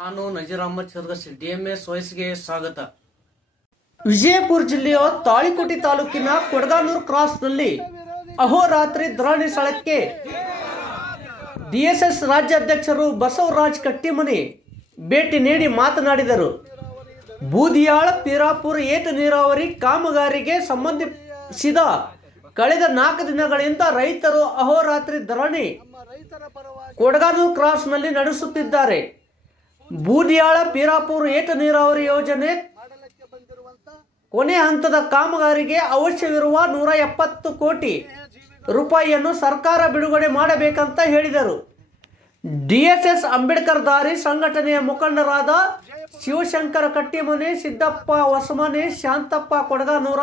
ನಾನು ನಜೀರ್ ಅಹಮದ್ ಚರ್ಗಸಿ ಡಿಎಂಎಸ್ ವಯಸ್ಸಿಗೆ ಸ್ವಾಗತ. ವಿಜಯಪುರ ಜಿಲ್ಲೆಯ ತಾಳಿಕೋಟಿ ತಾಲೂಕಿನ ಕೊಡಗಾನೂರು ಕ್ರಾಸ್ನಲ್ಲಿ ಅಹೋರಾತ್ರಿ ಧರಣಿ ಸ್ಥಳಕ್ಕೆ ಡಿಎಸ್ಎಸ್ ರಾಜ್ಯಾಧ್ಯಕ್ಷರು ಬಸವರಾಜ್ ಕಟ್ಟಿಮನಿ ಭೇಟಿ ನೀಡಿ ಮಾತನಾಡಿದರು. ಬೂದಿಯಾಳ, ಪೀರಾಪುರ, ಏತ ನೀರಾವರಿ ಕಾಮಗಾರಿಗೆ ಸಂಬಂಧಿಸಿದ ಕಳೆದ ನಾಲ್ಕು ದಿನಗಳಿಂದ ರೈತರು ಅಹೋರಾತ್ರಿ ಧರಣಿ ಕೊಡಗಾನೂರು ಕ್ರಾಸ್ನಲ್ಲಿ ನಡೆಸುತ್ತಿದ್ದಾರೆ. ಬೂದಿಯಾಳ ಪೀರಾಪುರ ಏತ ನೀರಾವರಿ ಯೋಜನೆ. ಕೊನೆ ಹಂತದ ಕಾಮಗಾರಿಗೆ ಅವಶ್ಯವಿರುವ ನೂರ ಎಪ್ಪತ್ತು ಕೋಟಿ ರೂಪಾಯಿಯನ್ನು ಸರ್ಕಾರ ಬಿಡುಗಡೆ ಮಾಡಬೇಕಂತ ಹೇಳಿದರು. ಡಿಎಸ್ಎಸ್ ಅಂಬೇಡ್ಕರ್ ದಾರಿ ಸಂಘಟನೆಯ ಮುಖಂಡರಾದ ಶಿವಶಂಕರ ಕಟ್ಟಿಮನೆ, ಸಿದ್ದಪ್ಪ ಹೊಸಮನೆ, ಶಾಂತಪ್ಪ ಕೊಡಗಾನೂರ,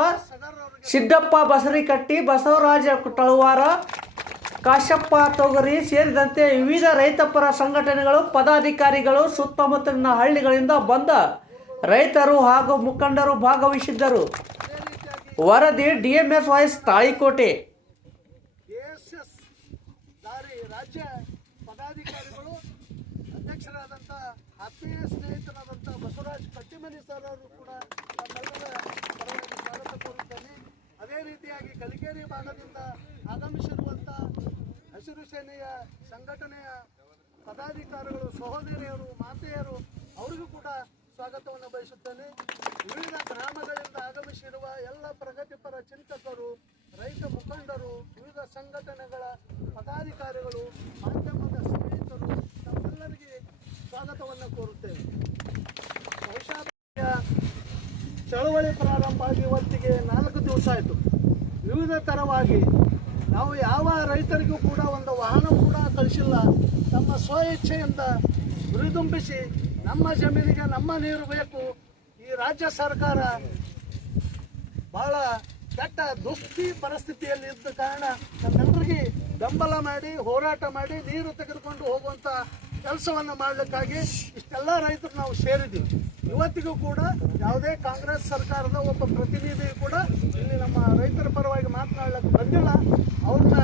ಸಿದ್ದಪ್ಪ ಬಸರಿಕಟ್ಟಿ, ಬಸವರಾಜ ತಳವಾರ ಕಾಶಪ್ಪ, ತೊಗರಿ ಸೇರಿದಂತೆ ವಿವಿಧ ರೈತಪರ ಸಂಘಟನೆಗಳು, ಪದಾಧಿಕಾರಿಗಳು ಸುತ್ತಮುತ್ತಲಿನ ಹಳ್ಳಿಗಳಿಂದ ಬಂದ ರೈತರು ಹಾಗೂ ಮುಖಂಡರು ಭಾಗವಹಿಸಿದ್ದರು. ವರದಿ ಡಿಎಂಎಸ್ ವಾಯ್ಸ್ ತಾಳಿಕೋಟೆ. ರಾಜ್ಯ ಪದಾಧಿಕಾರಿಗಳು ಸ್ನೇಹಿತರಾದಂಥ ಬಸವರಾಜ್ ಕಟ್ಟಿಮನಿ ಸರ್ ಕೂಡ ಅದೇ ರೀತಿಯಾಗಿ ಕಲಿಕೇರಿ ಭಾಗದಿಂದ ಆಗಮಿಸಿರುವಂಥ ಹಸಿರು ಸಂಘಟನೆಯ ಪದಾಧಿಕಾರಿಗಳು, ಸಹೋದರಿಯರು, ಮಾತೆಯರು, ಅವರಿಗೂ ಕೂಡ ಸ್ವಾಗತವನ್ನು ಬಯಸುತ್ತೇನೆ. ವಿವಿಧ ಗ್ರಾಮಗಳಿಂದ ಆಗಮಿಸಿರುವ ಎಲ್ಲ ಪ್ರಗತಿಪರ ಚಿಂತಕರು, ರೈತ ಮುಖಂಡರು, ವಿವಿಧ ಸಂಘಟನೆಗಳ ಪದಾಧಿಕಾರಿಗಳು, ಮಾಧ್ಯಮದ ಸ್ನೇಹಿತರು ತಮ್ಮೆಲ್ಲರಿಗೆ ಸ್ವಾಗತವನ್ನು ಕೋರುತ್ತೇವೆ. ವೈಶಾಖ ಚಳವಳಿ ಪ್ರಾರಂಭ ಆಗಿ ಹೊತ್ತಿಗೆ ನಾಲ್ಕು ದಿವಸ ಆಯಿತು. ವಿವಿಧ ಥರವಾಗಿ ನಾವು ಯಾವ ರೈತರಿಗೂ ಕೂಡ ಒಂದು ವಾಹನ ಕೂಡ ಕಳಿಸಿಲ್ಲ. ತಮ್ಮ ಸ್ವ ಇಚ್ಛೆಯಿಂದ ಹುರಿದುಂಬಿಸಿ ನಮ್ಮ ಜಮೀನಿಗೆ ನಮ್ಮ ನೀರು ಬೇಕು. ಈ ರಾಜ್ಯ ಸರ್ಕಾರ ಬಹಳ ಕೆಟ್ಟ ದುಸ್ತಿ ಪರಿಸ್ಥಿತಿಯಲ್ಲಿ ಇದ್ದ ಕಾರಣ ನಮ್ಮೆಲ್ಲರಿಗೆ ಬೆಂಬಲ ಮಾಡಿ, ಹೋರಾಟ ಮಾಡಿ ನೀರು ತೆಗೆದುಕೊಂಡು ಹೋಗುವಂತ ಕೆಲಸವನ್ನು ಮಾಡಲಿಕ್ಕಾಗಿ ಇಷ್ಟೆಲ್ಲ ರೈತರು ನಾವು ಸೇರಿದ್ದೀವಿ. ಇವತ್ತಿಗೂ ಕೂಡ ಯಾವುದೇ ಕಾಂಗ್ರೆಸ್ ಸರ್ಕಾರದ ಒಬ್ಬ ಪ್ರತಿನಿಧಿ ಕೂಡ ಇಲ್ಲಿ ನಮ್ಮ ರೈತರ ಪರವಾಗಿ ಮಾತನಾಡಲಿಕ್ಕೆ ಬಂದಿಲ್ಲ. ಅವ್ರನ್ನ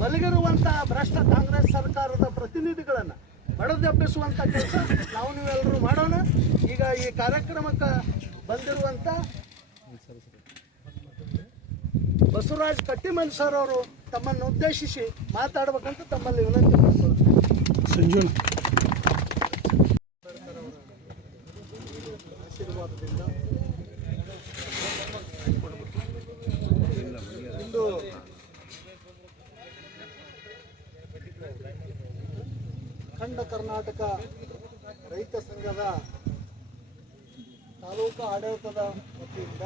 ಬಲಿಗಿರುವಂಥ ಭ್ರಷ್ಟ ಕಾಂಗ್ರೆಸ್ ಸರ್ಕಾರದ ಪ್ರತಿನಿಧಿಗಳನ್ನು ಬಡದೆಬ್ಬಿಸುವಂಥ ಕೆಲಸ ನಾವು ನೀವೆಲ್ಲರೂ ಮಾಡೋಣ. ಈಗ ಈ ಕಾರ್ಯಕ್ರಮಕ್ಕೆ ಬಂದಿರುವಂಥ ಬಸವರಾಜ್ ಕಟ್ಟಿಮಲ್ ಸರ್ ಅವರು ತಮ್ಮನ್ನು ಉದ್ದೇಶಿಸಿ ಮಾತಾಡಬೇಕಂತ ತಮ್ಮಲ್ಲಿ ವಿನಂತಿ ಮಾಡ್ಕೊಳ್ಳೋಣ ಇಂದು ಅಖಂಡ ಕರ್ನಾಟಕ ರೈತ ಸಂಘದ ತಾಲೂಕು ಆಡಳಿತದ ವತಿಯಿಂದ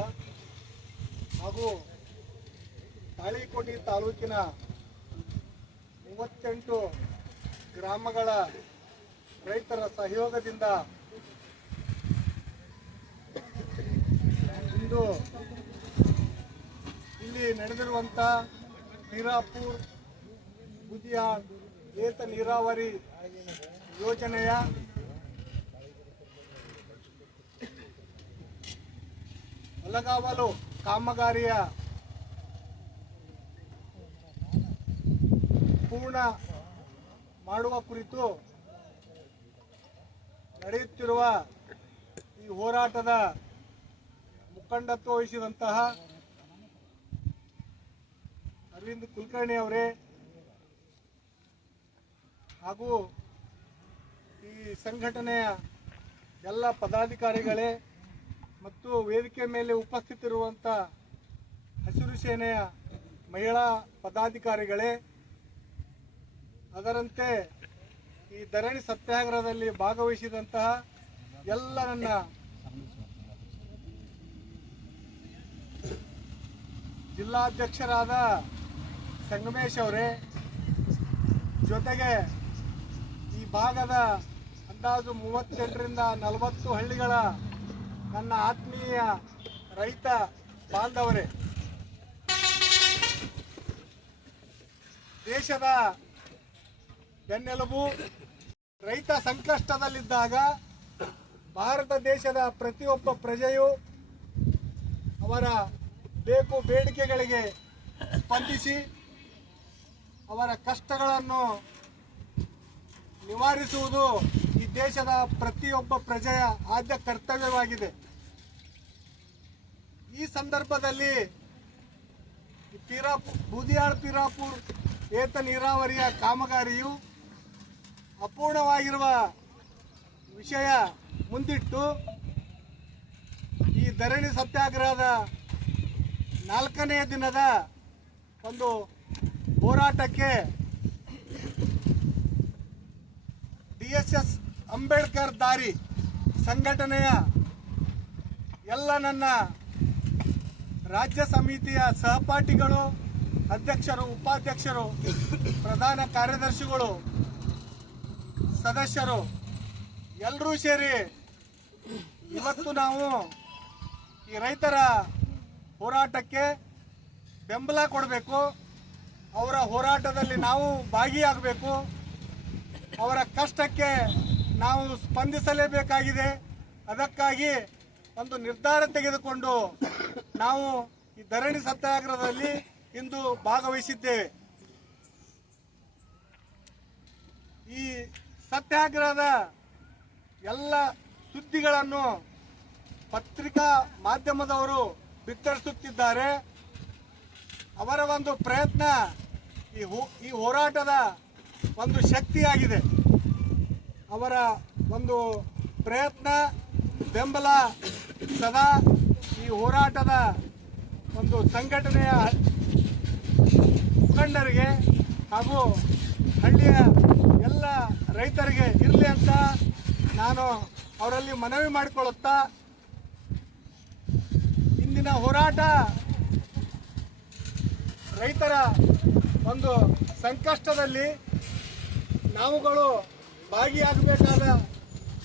ಹಾಗೂ ತಾಳಿಕೋಟೆ ತಾಲೂಕಿನ ಮೂವತ್ತೆಂಟು ಗ್ರಾಮಗಳ ರೈತರ ಸಹಯೋಗದಿಂದ ಇಂದು ಇಲ್ಲಿ ನಡೆದಿರುವಂಥ ಹೀರಾಪುರ್ ಬುದಿಯಾಳ್ ಏತ ನೀರಾವರಿ ಯೋಜನೆಯ ಹೊಲಗಾವಲು ಕಾಮಗಾರಿಯ ಪೂರ್ಣ ಮಾಡುವ ಕುರಿತು ನಡೆಯುತ್ತಿರುವ ಈ ಹೋರಾಟದ ಮುಖಂಡತ್ವ ವಹಿಸಿದಂತಹ ಅರವಿಂದ್ ಕುಲಕರ್ಣಿ ಅವರೇ ಹಾಗೂ ಈ ಸಂಘಟನೆಯ ಎಲ್ಲ ಪದಾಧಿಕಾರಿಗಳೇ ಮತ್ತು ವೇದಿಕೆ ಮೇಲೆ ಉಪಸ್ಥಿತಿರುವಂಥ ಹಸಿರು ಸೇನೆಯ ಮಹಿಳಾ ಪದಾಧಿಕಾರಿಗಳೇ ಅದರಂತೆ ಈ ಧರಣಿ ಸತ್ಯಾಗ್ರಹದಲ್ಲಿ ಭಾಗವಹಿಸಿದಂತಹ ಎಲ್ಲ ನನ್ನ ಜಿಲ್ಲಾಧ್ಯಕ್ಷರಾದ ಸಂಗಮೇಶ್ ಅವರೇ, ಜೊತೆಗೆ ಈ ಭಾಗದ ಅಂದಾಜು ಮೂವತ್ತೆಂಟರಿಂದ ನಲವತ್ತು ಹಳ್ಳಿಗಳ ನನ್ನ ಆತ್ಮೀಯ ರೈತ ಬಾಂಧವರೇ, ದೇಶದ ಬೆನ್ನೆಲುಬು. ರೈತ ಸಂಕಷ್ಟದಲ್ಲಿದ್ದಾಗ ಭಾರತ ದೇಶದ ಪ್ರತಿಯೊಬ್ಬ ಪ್ರಜೆಯು ಅವರ ಬೇಕು ಬೇಡಿಕೆಗಳಿಗೆ ಸ್ಪಂದಿಸಿ ಅವರ ಕಷ್ಟಗಳನ್ನು ನಿವಾರಿಸುವುದು ಈ ದೇಶದ ಪ್ರತಿಯೊಬ್ಬ ಪ್ರಜೆಯ ಆದ್ಯ ಕರ್ತವ್ಯವಾಗಿದೆ. ಈ ಸಂದರ್ಭದಲ್ಲಿ ಪಿರಾಪು, ಬೂದಿಯಾಳ್ ಪೀರಾಪುರ್ ಏತ ನೀರಾವರಿಯ ಕಾಮಗಾರಿಯು ಅಪೂರ್ಣವಾಗಿರುವ ವಿಷಯ ಮುಂದಿಟ್ಟು ಈ ಧರಣಿ ಸತ್ಯಾಗ್ರಹದ ನಾಲ್ಕನೆಯ ದಿನದ ಒಂದು ಹೋರಾಟಕ್ಕೆ ಡಿ ಎಸ್ ಎಸ್ ಅಂಬೇಡ್ಕರ್ ದಾರಿ ಸಂಘಟನೆಯ ಎಲ್ಲ ನನ್ನ ರಾಜ್ಯ ಸಮಿತಿಯ ಸಹಪಾಠಿಗಳು, ಅಧ್ಯಕ್ಷರು, ಉಪಾಧ್ಯಕ್ಷರು, ಪ್ರಧಾನ ಕಾರ್ಯದರ್ಶಿಗಳು ಸದಸ್ಯರು ಎಲ್ಲರೂ ಸೇರಿ ಇವತ್ತು ನಾವು ಈ ರೈತರ ಹೋರಾಟಕ್ಕೆ ಬೆಂಬಲ ಕೊಡಬೇಕು. ಅವರ ಹೋರಾಟದಲ್ಲಿ ನಾವು ಭಾಗಿಯಾಗಬೇಕು. ಅವರ ಕಷ್ಟಕ್ಕೆ ನಾವು ಸ್ಪಂದಿಸಲೇಬೇಕಾಗಿದೆ. ಅದಕ್ಕಾಗಿ ಒಂದು ನಿರ್ಧಾರ ತೆಗೆದುಕೊಂಡು ನಾವು ಈ ಧರಣಿ ಸತ್ಯಾಗ್ರಹದಲ್ಲಿ ಇಂದು ಭಾಗವಹಿಸಿದ್ದೇವೆ. ಈ ಸತ್ಯಾಗ್ರಹದ ಎಲ್ಲ ಸುದ್ದಿಗಳನ್ನು ಪತ್ರಿಕಾ ಮಾಧ್ಯಮದವರು ಬಿತ್ತರಿಸುತ್ತಿದ್ದಾರೆ. ಅವರ ಒಂದು ಪ್ರಯತ್ನ ಈ ಹೋ, ಈ ಹೋರಾಟದ ಒಂದು ಶಕ್ತಿಯಾಗಿದೆ. ಅವರ ಒಂದು ಪ್ರಯತ್ನ, ಬೆಂಬಲ ಸದಾ ಈ ಹೋರಾಟದ ಒಂದು ಸಂಘಟನೆಯ ಮುಖಂಡರಿಗೆ ಹಾಗೂ ಹಳ್ಳಿಯ ಎಲ್ಲ ರೈತರಿಗೆ ಇರಲಿ ಅಂತ ನಾನು ಅವರಲ್ಲಿ ಮನವಿ ಮಾಡಿಕೊಳ್ಳುತ್ತಾ ಇಂದಿನ ಹೋರಾಟ ರೈತರ ಒಂದು ಸಂಕಷ್ಟದಲ್ಲಿ ನಾವುಗಳು ಭಾಗಿಯಾಗಬೇಕಾದ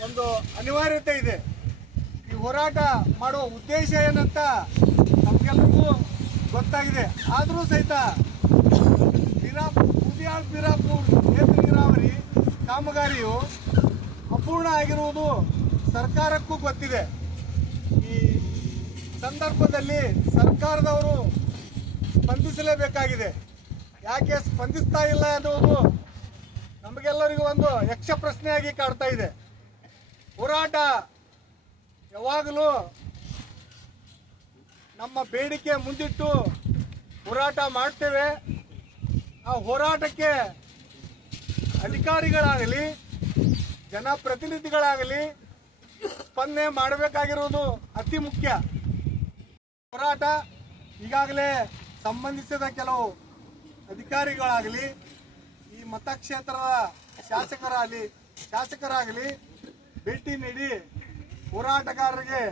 ಒಂದು ಅನಿವಾರ್ಯತೆ ಇದೆ. ಈ ಹೋರಾಟ ಮಾಡುವ ಉದ್ದೇಶ ಏನಂತ ನಮಗೆಲ್ಲರಿಗೂ ಗೊತ್ತಾಗಿದೆ. ಆದರೂ ಸಹಿತ ಬಿರಾಪುರ್ ನೇತ್ರ ನೀರಾವರಿ ಕಾಮಗಾರಿಯು ಅಪೂರ್ಣ ಆಗಿರುವುದು ಸರ್ಕಾರಕ್ಕೂ ಗೊತ್ತಿದೆ. ಈ ಸಂದರ್ಭದಲ್ಲಿ ಸರ್ಕಾರದವರು ಸ್ಪಂದಿಸಲೇಬೇಕಾಗಿದೆ. ಯಾಕೆ ಸ್ಪಂದಿಸ್ತಾ ಇಲ್ಲ ಎನ್ನುವುದು ನಮಗೆಲ್ಲರಿಗೂ ಒಂದು ಯಕ್ಷ ಪ್ರಶ್ನೆಯಾಗಿ ಕಾಡ್ತಾ ಇದೆ. ಹೋರಾಟ ಯಾವಾಗಲೂ ನಮ್ಮ ಬೇಡಿಕೆ ಮುಂದಿಟ್ಟು ಹೋರಾಟ ಮಾಡ್ತೇವೆ. ಆ ಹೋರಾಟಕ್ಕೆ ಅಧಿಕಾರಿಗಳಾಗಲಿ, ಜನಪ್ರತಿನಿಧಿಗಳಾಗಲಿ ಸ್ಪಂದನೆ ಮಾಡಬೇಕಾಗಿರುವುದು ಅತಿ ಮುಖ್ಯ. ಹೋರಾಟ ಈಗಾಗಲೇ ಸಂಬಂಧಿಸಿದ ಕೆಲವು ಅಧಿಕಾರಿಗಳಾಗಲಿ, ಈ ಮತಕ್ಷೇತ್ರದ ಶಾಸಕರಾಗಲಿ ಶಾಸಕರಾಗಲಿ ಭೇಟಿ ನೀಡಿ ಹೋರಾಟಗಾರರಿಗೆ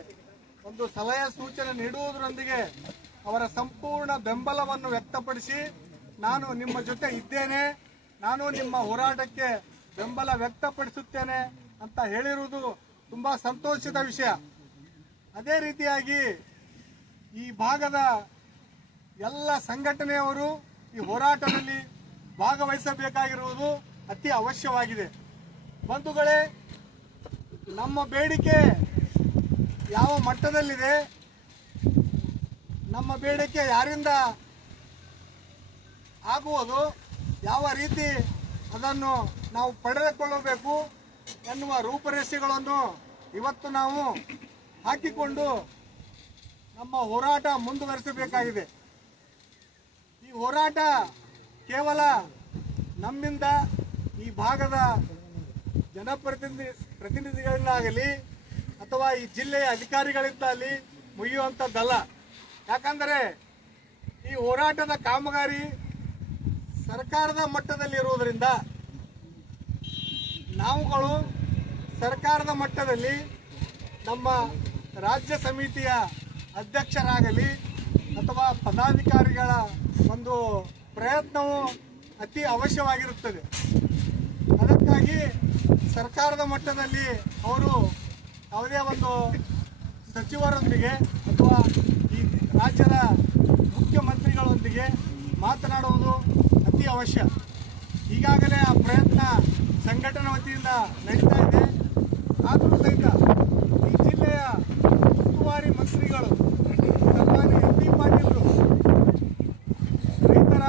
ಒಂದು ಸಲಹೆ, ಸೂಚನೆ ನೀಡುವುದರೊಂದಿಗೆ ಅವರ ಸಂಪೂರ್ಣ ಬೆಂಬಲವನ್ನು ವ್ಯಕ್ತಪಡಿಸಿ ನಾನು ನಿಮ್ಮ ಜೊತೆ ಇದ್ದೇನೆ. ನಾನು ನಿಮ್ಮ ಹೋರಾಟಕ್ಕೆ ಬೆಂಬಲ ವ್ಯಕ್ತಪಡಿಸುತ್ತೇನೆ ಅಂತ ಹೇಳಿರುವುದು ತುಂಬಾ ಸಂತೋಷದ ವಿಷಯ. ಅದೇ ರೀತಿಯಾಗಿ ಈ ಭಾಗದ ಎಲ್ಲ ಸಂಘಟನೆಯವರು ಈ ಹೋರಾಟದಲ್ಲಿ ಭಾಗವಹಿಸಬೇಕಾಗಿರುವುದು ಅತಿ ಅವಶ್ಯವಾಗಿದೆ. ಬಂಧುಗಳೇ, ನಮ್ಮ ಬೇಡಿಕೆ ಯಾವ ಮಟ್ಟದಲ್ಲಿದೆ? ನಮ್ಮ ಬೇಡಿಕೆ ಯಾರಿಂದ ಆಗುವುದು? ಯಾವ ರೀತಿ ಅದನ್ನು ನಾವು ಪಡೆದುಕೊಳ್ಳಬೇಕು ಎನ್ನುವ ರೂಪರೇಷೆಗಳನ್ನು ಇವತ್ತು ನಾವು ಹಾಕಿಕೊಂಡು ನಮ್ಮ ಹೋರಾಟ ಮುಂದುವರಿಸಬೇಕಾಗಿದೆ. ಈ ಹೋರಾಟ ಕೇವಲ ನಮ್ಮಿಂದ ಈ ಭಾಗದ ಜನಪ್ರತಿನಿಧಿ ಪ್ರತಿನಿಧಿಗಳಿಂದಾಗಲಿ ಅಥವಾ ಈ ಜಿಲ್ಲೆಯ ಅಧಿಕಾರಿಗಳಿಂದಾಗಲಿ ಮುಗಿಯುವಂಥದ್ದಲ್ಲ. ಯಾಕಂದರೆ ಈ ಹೋರಾಟದ ಕಾಮಗಾರಿ ಸರ್ಕಾರದ ಮಟ್ಟದಲ್ಲಿ ಇರುವುದರಿಂದ ನಾವುಗಳು ಸರ್ಕಾರದ ಮಟ್ಟದಲ್ಲಿ ನಮ್ಮ ರಾಜ್ಯ ಸಮಿತಿಯ ಅಧ್ಯಕ್ಷರಾಗಲಿ ಅಥವಾ ಪದಾಧಿಕಾರಿಗಳ ಒಂದು ಪ್ರಯತ್ನವು ಅತಿ ಅವಶ್ಯವಾಗಿರುತ್ತದೆ. ಅದಕ್ಕಾಗಿ ಸರ್ಕಾರದ ಮಟ್ಟದಲ್ಲಿ ಅವರು ಯಾವುದೇ ಒಂದು ಸಚಿವರೊಂದಿಗೆ ಅಥವಾ ಈ ರಾಜ್ಯದ ಮುಖ್ಯಮಂತ್ರಿಗಳೊಂದಿಗೆ ಮಾತನಾಡುವುದು ಅತಿ ಅವಶ್ಯ. ಈಗಾಗಲೇ ಆ ಪ್ರಯತ್ನ ಸಂಘಟನೆ ವತಿಯಿಂದ ನಡೀತಾ ಇದೆ. ಆದರೂ ಸಹಿತ ಈ ಜಿಲ್ಲೆಯ ಉಸ್ತುವಾರಿ ಮಂತ್ರಿಗಳು ಸನ್ಮಾನ್ಯ ಎಂ ಪಿ ಪಾಟೀಲರು ರೈತರ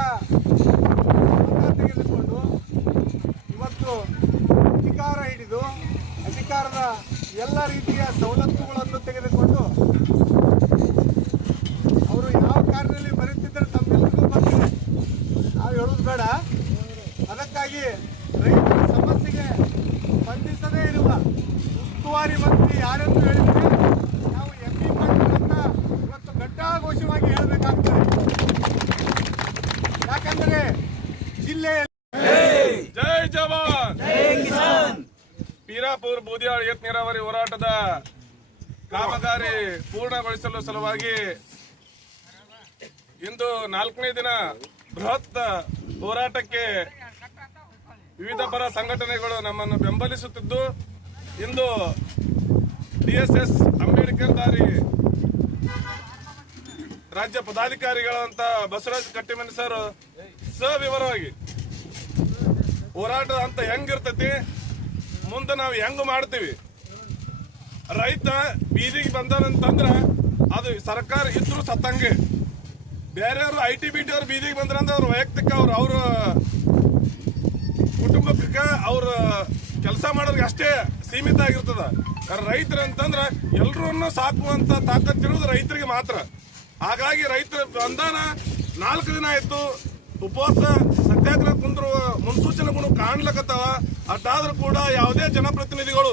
ಮತ ತೆಗೆದುಕೊಂಡು ಇವತ್ತು ಅಧಿಕಾರ ಹಿಡಿದು ಎಲ್ಲ ರೀತಿಯ ಸವಲತ್ತುಗಳನ್ನು ತೆಗೆದುಕೊಂಡು ಅವರು ಯಾವ ಕಾರ್ಯದಲ್ಲಿ ಬರುತ್ತಿದ್ದರೆ ತಮ್ಮೆಲ್ಲರಿಗೂ ಗೊತ್ತಿದೆ ನಾವು ಹೇಳೋದು ಬೇಡ ಅದಕ್ಕಾಗಿ ರೈತರ ಸಮಸ್ಯೆಗೆ ಸ್ಪಂದಿಸದೇ ಇರುವ ಉಸ್ತುವಾರಿ ಮಂತ್ರಿ ಯಾರೆಂದು ಹೇಳಿದರೆ ನಾವು ಎಂ ಪಿ ಪಾಟೀಲನ್ನ ಇವತ್ತು ಘಂಟಾಘೋಷವಾಗಿ ಹೇಳಬೇಕಾಗ್ತದೆ ಯಾಕಂದರೆ ಜಿಲ್ಲೆಯಲ್ಲಿ ಜೈ ಜವಾನ್ ಪೀರಾಪುರ್ ಬೂದಿಯಾಳ್ ಏತ್ ನೀರಾವರಿ ಹೋರಾಟದ ಕಾಮಗಾರಿ ಪೂರ್ಣಗೊಳಿಸಲು ಸಲುವಾಗಿ ಇಂದು ನಾಲ್ಕನೇ ದಿನ ಬೃಹತ್ ಹೋರಾಟಕ್ಕೆ ವಿವಿಧ ಪರ ಸಂಘಟನೆಗಳು ನಮ್ಮನ್ನು ಬೆಂಬಲಿಸುತ್ತಿದ್ದು ಇಂದು ಡಿಎಸ್ಎಸ್ ಅಂಬೇಡ್ಕರ್ ದಾರಿ ರಾಜ್ಯ ಪದಾಧಿಕಾರಿಗಳಂತ ಬಸವರಾಜ್ ಕಟ್ಟಿಮನಿ ಸರ್ ಸವಿವರವಾಗಿ ಹೋರಾಟ ಅಂತ ಹೆಂಗಿರ್ತತಿ? ಮುಂದೆ ನಾವು ಹೆಂಗ್ ಮಾಡ್ತೀವಿ? ರೈತ ಬೀದಿಗೆ ಬಂದಾನಂತಂದ್ರೆ ಅದು ಸರ್ಕಾರ ಇದ್ರು ಸತ್ತಂಗೆ. ಬೇರೆಯವರು ಐ ಟಿ ಬಿ ಟಿ ಅವ್ರು ಬೀದಿಗೆ ಬಂದ್ರಂದ್ರೆ ಅವ್ರ ವೈಯಕ್ತಿಕ ಅವ್ರು ಅವ್ರ ಕುಟುಂಬಕ್ಕೆ ಅವ್ರ ಕೆಲಸ ಮಾಡೋರಿಗೆ ಅಷ್ಟೇ ಸೀಮಿತ ಆಗಿರ್ತದ. ರೈತರು ಅಂತಂದ್ರ ಎಲ್ಲರನ್ನು ಸಾಕುವಂತ ತಾಕತ್ತಿರುವುದು ರೈತರಿಗೆ ಮಾತ್ರ. ಹಾಗಾಗಿ ರೈತರ ಬಂಧನ ನಾಲ್ಕು ದಿನ ಆಯ್ತು. ಉಪವಾಸ ಸತ್ಯಾಗ್ರಹ ಕುಂದಿರುವ ಮುನ್ಸೂಚನೆಗಳು ಕಾಣ್ಲಕತ್ತಾವ. ಅದಾದ್ರೂ ಕೂಡ ಯಾವುದೇ ಜನಪ್ರತಿನಿಧಿಗಳು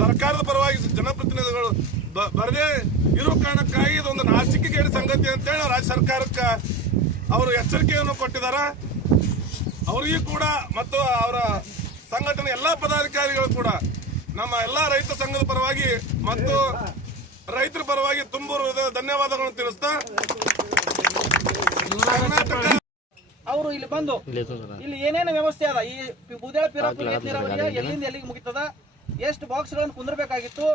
ಸರ್ಕಾರದ ಪರವಾಗಿ ಜನಪ್ರತಿನಿಧಿಗಳು ಬರದೇ ಇರೋ ಕಾರಣಕ್ಕಾಗಿ ಇದೊಂದು ನಾಚಿಕೆಗೇಡಿ ಸಂಗತಿ ಅಂತೇಳಿ ರಾಜ್ಯ ಸರ್ಕಾರಕ್ಕೆ ಅವರು ಎಚ್ಚರಿಕೆಯನ್ನು ಕೊಟ್ಟಿದಾರ. ಅವರಿಗೂ ಕೂಡ ಮತ್ತು ಅವರ ಸಂಘಟನೆ ಎಲ್ಲಾ ಪದಾಧಿಕಾರಿಗಳು ಕೂಡ ನಮ್ಮ ಎಲ್ಲಾ ರೈತ ಸಂಘದ ಪರವಾಗಿ ಮತ್ತು ರೈತರ ಪರವಾಗಿ ತುಂಬ ಧನ್ಯವಾದಗಳನ್ನು ತಿಳಿಸ್ತಾ. ಕರ್ನಾಟಕ ಅವರು ಇಲ್ಲಿ ಬಂದು ಇಲ್ಲಿ ಏನೇನು ವ್ಯವಸ್ಥೆ ಅದ? ಈ ಬುದೇಳ ನೀರಾವರಿಯ ಎಲ್ಲಿಂದ ಎಲ್ಲಿಗೆ ಮುಗಿತದ? ಎಷ್ಟು ಬಾಕ್ಸ್ಗಳನ್ನು ಕುಂದ್ರಬೇಕಾಗಿತ್ತು?